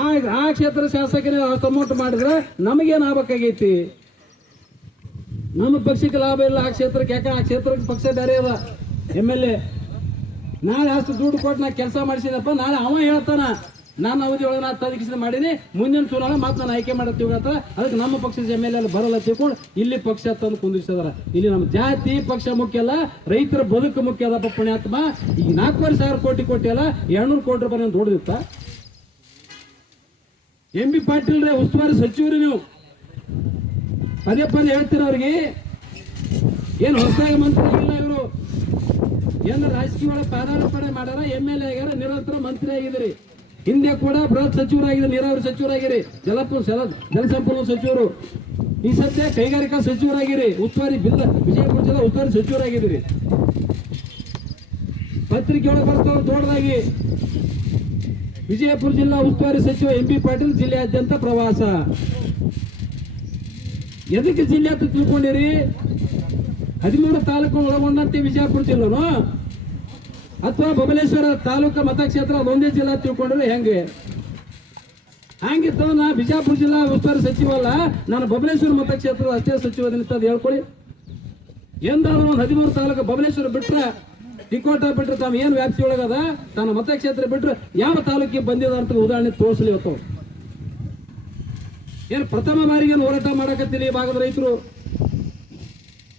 ಆ ಆ ಕ್ಷೇತ್ರ ಶಾಸಕನೇ ಅಷ್ಟು ಅಮೌಂಟ್ ಮಾಡಿದ್ರೆ ನಮಗೇನು ಆಗ್ಬೇಕಾಗೈತಿ? ನಮ್ಮ ಪಕ್ಷಕ್ಕೆ ಲಾಭ ಇಲ್ಲ, ಆ ಕ್ಷೇತ್ರಕ್ಕೆ ಯಾಕೆ? ಆ ಕ್ಷೇತ್ರಕ್ಕೆ ಪಕ್ಷ ಬೇರೆ ಅದ. ಎಂ ಎಲ್ ಎ, ನಾಳೆ ಅಷ್ಟು ದುಡ್ಡು ಕೊಟ್ಟು ನಾ ಕೆಲಸ ಮಾಡಿಸಿದಪ್ಪ ನಾಳೆ ಅವ ಹೇಳ್ತಾನ, ನಾನು ಅವಧಿ ಒಳಗೆ ನಾ ತದಗಿಸಿದ ಮಾಡೀನಿ, ಮುಂದಿನ ಚುನಾವಣೆ ಮತ್ತೆ ನಾನು ಆಯ್ಕೆ ಮಾಡತ್ತೀವಿ ಅಂತ ಅದಕ್ಕೆ ನಮ್ಮ ಪಕ್ಷದ ಎಂ ಎಲ್ ಎ ಬರಲ್ಲ ತಿಳ್ಕೊಂಡು ಇಲ್ಲಿ ಪಕ್ಷ ತಂದು ಕುಂದಿಸಿದಾರ ಇಲ್ಲಿ ನಮ್ಮ ಜಾತಿ ಪಕ್ಷ ಮುಖ್ಯ ಅಲ್ಲ, ರೈತರ ಬದುಕು ಮುಖ್ಯ ಅದಪ್ಪ ಪುಣ್ಯಾತ್ಮ. ಈಗ ನಾಲ್ಕೂವರೆ ಸಾವಿರ ಕೋಟಿ ಕೊಟ್ಟಿ ಅಲ್ಲ ಎರಡ್ನೂರು ಕೋಟಿ ರೂಪಾಯಿ ದೊಡ್ಡದಿತ್ತ ಎಂ ಬಿ ಪಾಟೀಲ್ ರೇ ಉಸ್ತುವಾರಿ ಸಚಿವರು ನೀವು. ಪದೇ ಪದೇ ಹೇಳ್ತೀರ ಅವ್ರಿಗೆ ಏನು ಹೊಸದಾಗಿ ಮಂತ್ರಿ ಆಗಿಲ್ಲ ಇವರು. ಏನು ರಾಜಕೀಯ ಒಳಗೆ ಪಾದಾರ್ಪಣೆ ಮಾಡ್ಯಾರ ಎಂ ಎಲ್ ಎ ಆಗ್ಯಾರ, ನಿರಂತರ ಮಂತ್ರಿ ಆಗಿದ್ರಿ ಹಿಂದೆ ಕೂಡ ಬೃಹತ್ ಸಚಿವರಾಗಿದ್ದ ನೀರಾವರಿ ಸಚಿವರಾಗಿರಿ. ಜಲಪು ಜಲ ಜಲಸಂಪನ್ಮೂಲ ಸಚಿವರು. ಈ ಸದ್ಯ ಕೈಗಾರಿಕಾ ಸಚಿವರಾಗಿರಿ. ಉಸ್ತುವಾರಿ ಬಿಲ್ಲ ವಿಜಯಪುರ ಜಿಲ್ಲಾ ಉಸ್ತುವಾರಿ ಸಚಿವರಾಗಿದ್ದೀರಿ. ಪತ್ರಿಕೆ ಒಳಗೆ ಬರ್ತಾವ ದೊಡ್ಡದಾಗಿ ವಿಜಯಪುರ ಜಿಲ್ಲಾ ಉಸ್ತುವಾರಿ ಸಚಿವ ಎಂ ಪಿ ಪಾಟೀಲ್, ಜಿಲ್ಲೆಯಾದ್ಯಂತ ಪ್ರವಾಸ. ಎದಕ್ಕೆ ಜಿಲ್ಲೆ ಅಂತ ತಿಳ್ಕೊಂಡಿರಿ? ಹದಿಮೂರು ತಾಲೂಕು ಒಳಗೊಂಡಂತೆ ವಿಜಯಪುರ ಜಿಲ್ಲೆನು? ಅಥವಾ ಬಬಲೇಶ್ವರ ತಾಲೂಕು ಮತಕ್ಷೇತ್ರ ಒಂದೇ ಜಿಲ್ಲಾ ತಿಳ್ಕೊಂಡ್ರೆ? ಹೆಂಗೆ? ಹಂಗಿತ್ತು, ನಾ ಬಿಜಾಪುರ ಜಿಲ್ಲಾ ಉಸ್ತುವಾರಿ ಸಚಿವ ಅಲ್ಲ. ನಾನು ಬಬಲೇಶ್ವರ ಮತಕ್ಷೇತ್ರದ ಅಷ್ಟೇ ಸಚಿವ ಹೇಳ್ಕೊಳ್ಳಿ. ಎಂದಾದ್ರೂ ಒಂದು ಹದಿಮೂರು ತಾಲೂಕು ಬಬಲೇಶ್ವರ ಬಿಟ್ರೆ ಟಿಕೋಟ ಬಿಟ್ರೆ ತಾವು ಏನು ವ್ಯಾಪ್ತಿ ಒಳಗದ ತನ್ನ ಮತಕ್ಷೇತ್ರ ಬಿಟ್ಟರೆ ಯಾವ ತಾಲೂಕಿಗೆ ಬಂದಿದ ಅಂತ ಉದಾಹರಣೆ ತೋರಿಸಲಿ ಅವ್ರು. ಏನು ಪ್ರಥಮ ಬಾರಿಗೆ ಹೋರಾಟ ಮಾಡಕತ್ತಿಲ್ಲ ಈ ಭಾಗದ ರೈತರು?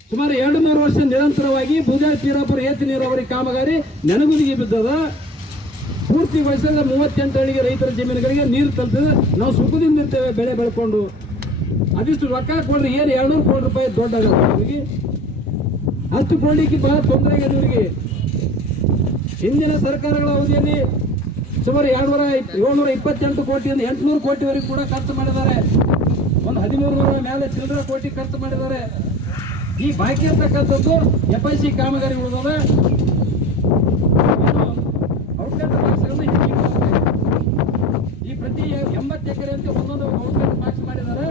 ಸುಮಾರು ಎರಡು ಮೂರು ವರ್ಷ ನಿರಂತರವಾಗಿ ಬೂದಾಳಿ ಪೀರಾಪುರ ಏತಿ ನೀರಾವರಿ ಕಾಮಗಾರಿ ನೆನಗುದಿಗೆ ಬಿದ್ದದ. ಪೂರ್ತಿ ವಯಸ್ಸಾದ ಮೂವತ್ತೆಂಟು ಹಳ್ಳಿಗೆ ರೈತರ ಜಮೀನುಗಳಿಗೆ ನೀರು ತಲುಪಿದ. ನಾವು ಸುಖದಿಂದ ಇರ್ತೇವೆ, ಬೆಳೆ ಬೆಳ್ಕೊಂಡು. ಅದಿಷ್ಟು ರೊಕ್ಕ ಕೊಡ್ರಿ, ಏನು ಎರಡ್ನೂರು ಕೋಟಿ ರೂಪಾಯಿ ದೊಡ್ಡ ಅಷ್ಟು ಕೊಡ್ಲಿಕ್ಕೆ ಬಹಳ ತೊಂದರೆ ಆಗಿದೆ ಇವರಿಗೆ ಹಿಂದಿನ ಸರ್ಕಾರಗಳ ಅವಧಿಯಲ್ಲಿ ಸುಮಾರು ಎರಡ್ನೂರ ಏಳ್ನೂರ ಇಪ್ಪತ್ತೆಂಟು ಕೋಟಿಯಿಂದ ಎಂಟುನೂರು ಕೋಟಿವರೆಗೂ ಕೂಡ ಖರ್ಚು ಮಾಡಿದ್ದಾರೆ. ಒಂದು ಹದಿಮೂರು ನೂರ ಮೇಲೆ ಚಿಲ್ಲರೆ ಕೋಟಿ ಖರ್ಚು ಮಾಡಿದ್ದಾರೆ. ಈ ಬಾಕಿ ಇರ್ತಕ್ಕಂಥದ್ದು ಎಫ್ ಐ ಸಿ ಕಾಮಗಾರಿ ಬಾಕ್ಸ್ಗಳನ್ನ ಈ ಪ್ರತಿ ಎಂಬತ್ತು ಎಕರೆ ಅಂತ ಒಂದೊಂದು ಔಟ್ಲೆಟ್ ಬಾಕ್ಸ್ ಮಾಡಿದ್ದಾರೆ.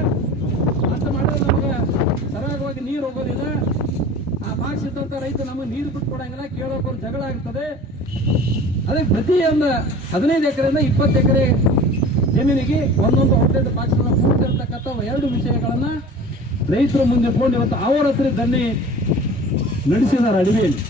ಅಂತ ಮಾಡಿದ್ರೆ ನಮಗೆ ಸರಾಗವಾಗಿ ನೀರು ಹೋಗೋದಿಲ್ಲ. ಆ ಬಾಕ್ಸ್ ಇದ್ದಂಥ ರೈತ ನಮಗೆ ನೀರು ಬಿಟ್ಟು ಕೊಡಂಗಿಲ್ಲ ಕೇಳೋಕೆ ಜಗಳ ಆಗ್ತದೆ. ಒಂದು ಹದಿನೈದು ಎಕರೆಯಿಂದ ಇಪ್ಪತ್ತು ಎಕರೆ ಜಮೀನಿಗೆ ಒಂದೊಂದು ಔಟ್ಲೆಟ್ ಪಾಕ್ಷಗಳನ್ನು ಕೂಡಿರ್ತಕ್ಕಂಥ ಎರಡು ವಿಷಯಗಳನ್ನು ರೈತರು ಮುಂದೆ ಇಟ್ಕೊಂಡು ಇವತ್ತು ಅವರ ಹತ್ರ ದನ್ನಿ ನಡೆಸಿದ್ದಾರೆ ಅಡವಿಯಲ್ಲಿ